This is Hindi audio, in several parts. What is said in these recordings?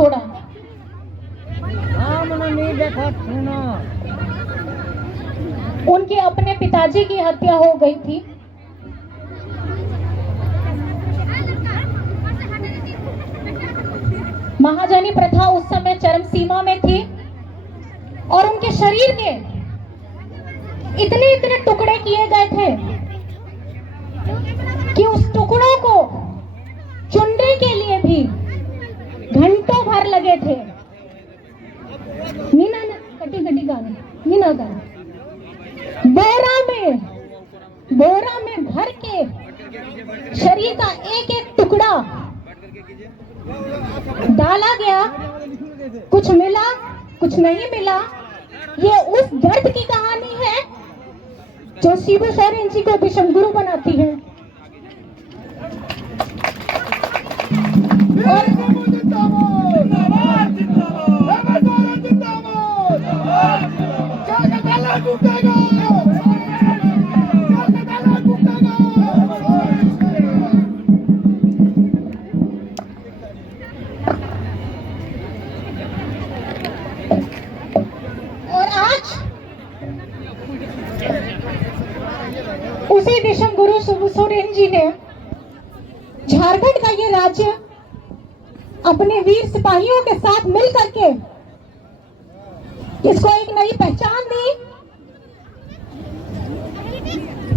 छोड़ा। उनके अपने पिताजी की हत्या हो गई थी। महाजनी प्रथा उस समय चरम सीमा में थी और उनके शरीर के इतने इतने टुकड़े किए गए थे कि उस टुकड़ों को चुनने के लिए भी घंटों भर लगे थे। नीना कटी कटी गाने नीना गाने बोरा में भर के शरीर का एक एक टुकड़ा डाला गया। कुछ मिला, कुछ नहीं मिला। ये उस दर्द की कहानी है जो शिबू सोरेन जी को विषम गुरु बनाती है। और आज उसी विषम गुरु शिबू सोरेन जी ने झारखंड का ये राज्य अपने वीर सिपाहियों के साथ मिल करके इसको एक नई पहचान दी,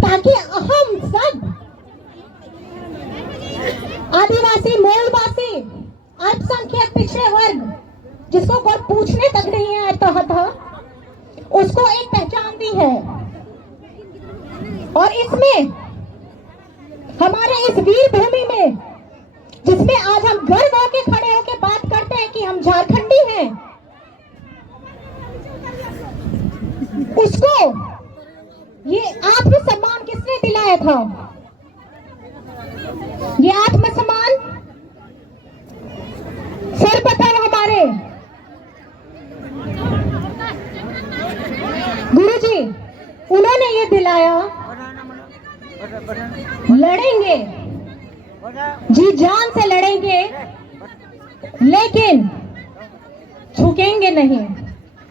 ताकि हम सब आदिवासी, मूलवासी, अल्पसंख्यक, पिछड़े वर्ग, जिसको कोई पूछने तक नहीं आता था, उसको एक पहचान दी है। और इसमें हमारे इस वीर भूमि में, जिसमें आज हम गर्व होके खड़े होके बात करते हैं कि हम झारखंडी हैं, उसको ये आत्मसम्मान किसने दिलाया था? ये आत्मसम्मान सर्वप्रथम हमारे गुरुजी, उन्होंने ये दिलाया। लड़ेंगे, जी जान से लड़ेंगे, लेकिन झुकेंगे नहीं,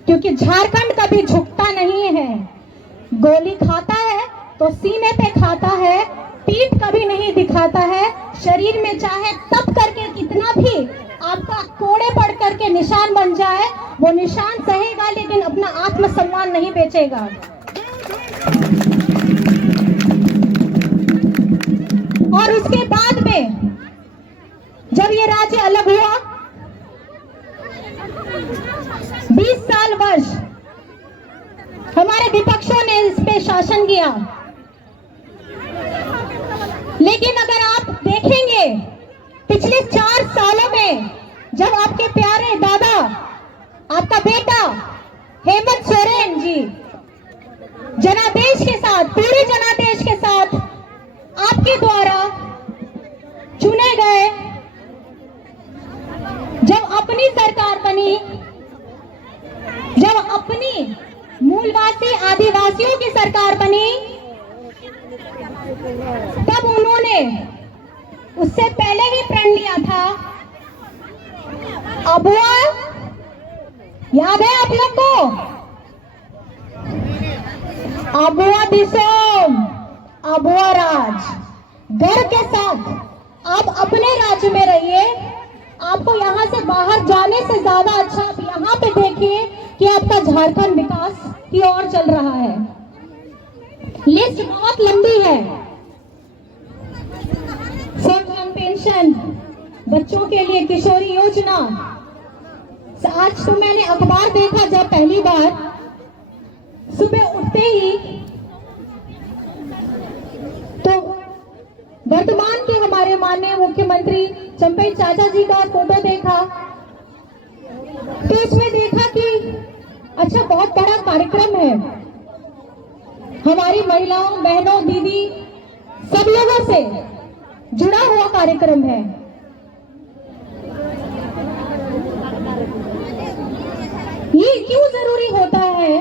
क्योंकि झारखंड कभी झुकता नहीं है। गोली खाता है तो सीने पे खाता है, पीठ कभी नहीं दिखाता है। शरीर में चाहे तप करके कितना भी आपका कोड़े पड़ करके निशान बन जाए, वो निशान सहेगा, लेकिन अपना आत्मसम्मान नहीं बेचेगा। और उसके बाद में जब ये राज्य अलग हुआ, 20 साल वर्ष हमारे विपक्षों ने इस पे शासन किया। लेकिन अगर आप देखेंगे पिछले 4 सालों में, जब आपके प्यारे दादा, आपका बेटा हेमंत सोरेन जी जनादेश के साथ, पूरे जनादेश के साथ आपके द्वारा चुने गए, जब अपनी सरकार बनी, जब अपनी मूलवासी आदिवासियों की सरकार बनी, तब उन्होंने उससे पहले ही प्रण लिया था। अबुआ याद है आप लोग को? अबुआ दिसोम, अबुआ राज। गर्व के साथ आप अपने राज्य में रहिए। आपको यहाँ से बाहर जाने से ज्यादा अच्छा आप यहाँ पे देखिए कि आपका झारखंड विकास की ओर चल रहा है। लिस्ट बहुत लंबी है। सर्वधर्म पेंशन, बच्चों के लिए किशोरी योजना। आज तो मैंने अखबार देखा जब पहली बार, सुबह उठते ही तो वर्तमान के हमारे माननीय मुख्यमंत्री चंपई चाचा जी का फोटो देखा, तो इसमें देखा कि अच्छा बहुत बड़ा कार्यक्रम है। हमारी महिलाओं, बहनों, दीदी सब लोगों से जुड़ा हुआ कार्यक्रम है। ये क्यों जरूरी होता है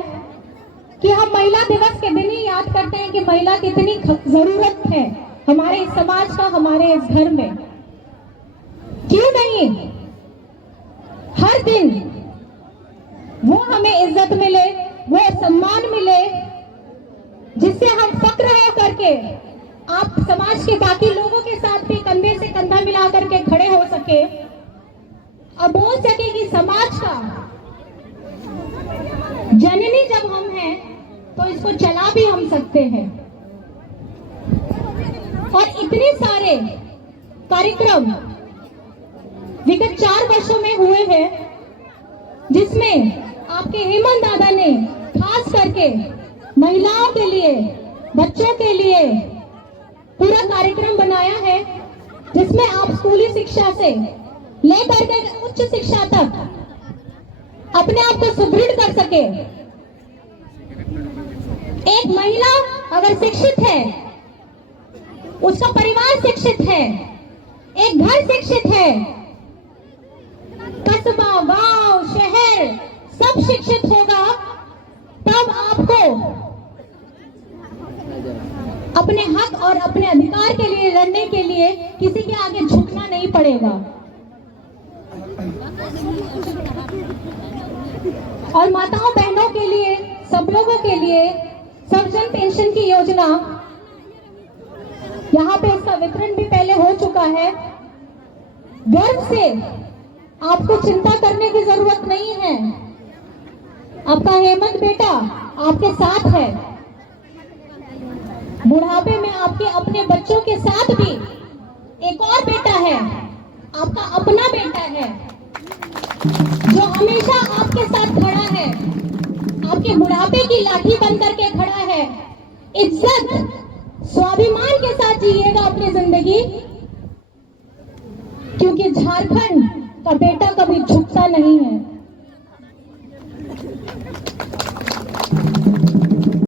कि हम महिला दिवस के दिन ही याद करते हैं कि महिला कितनी जरूरत है हमारे इस समाज का, हमारे इस घर में? क्यों नहीं? हर दिन वो हमें इज्जत मिले, वो सम्मान मिले, जिससे हम फक्र हो करके आप समाज के बाकी लोगों के साथ भी कंधे से कंधा मिला करके खड़े हो सके और बोल सके कि समाज का जननी जब हम हैं तो इसको चला भी हम सकते हैं। और इतने सारे कार्यक्रम विगत 4 वर्षों में हुए हैं, जिसमें आपके हेमंत दादा ने खास करके महिलाओं के लिए, बच्चों के लिए पूरा कार्यक्रम बनाया है, जिसमें आप स्कूली शिक्षा से लेकर के उच्च शिक्षा तक अपने आप को सुदृढ़ कर सके। एक महिला अगर शिक्षित है, उसका परिवार शिक्षित है, एक घर शिक्षित है, कस्बा, गांव, शहर सब शिक्षित होगा, तब आपको अपने हक और अपने अधिकार के लिए लड़ने के लिए किसी के आगे झुकना नहीं पड़ेगा। और माताओं बहनों के लिए, सब लोगों के लिए सर्वजन पेंशन की योजना, यहाँ पे इसका वितरण भी पहले हो चुका है। गर्व से आपको चिंता करने की जरूरत नहीं है, आपका हेमंत बेटा आपके साथ है। बुढ़ापे में आपके अपने बच्चों के साथ भी एक और बेटा है, आपका अपना बेटा है, जो हमेशा आपके साथ खड़ा है, आपके बुढ़ापे की लाठी बन करके खड़ा है। इज्जत, स्वाभिमान के साथ जिएगा अपनी जिंदगी, क्योंकि झारखंड का बेटा कभी झुकता नहीं है।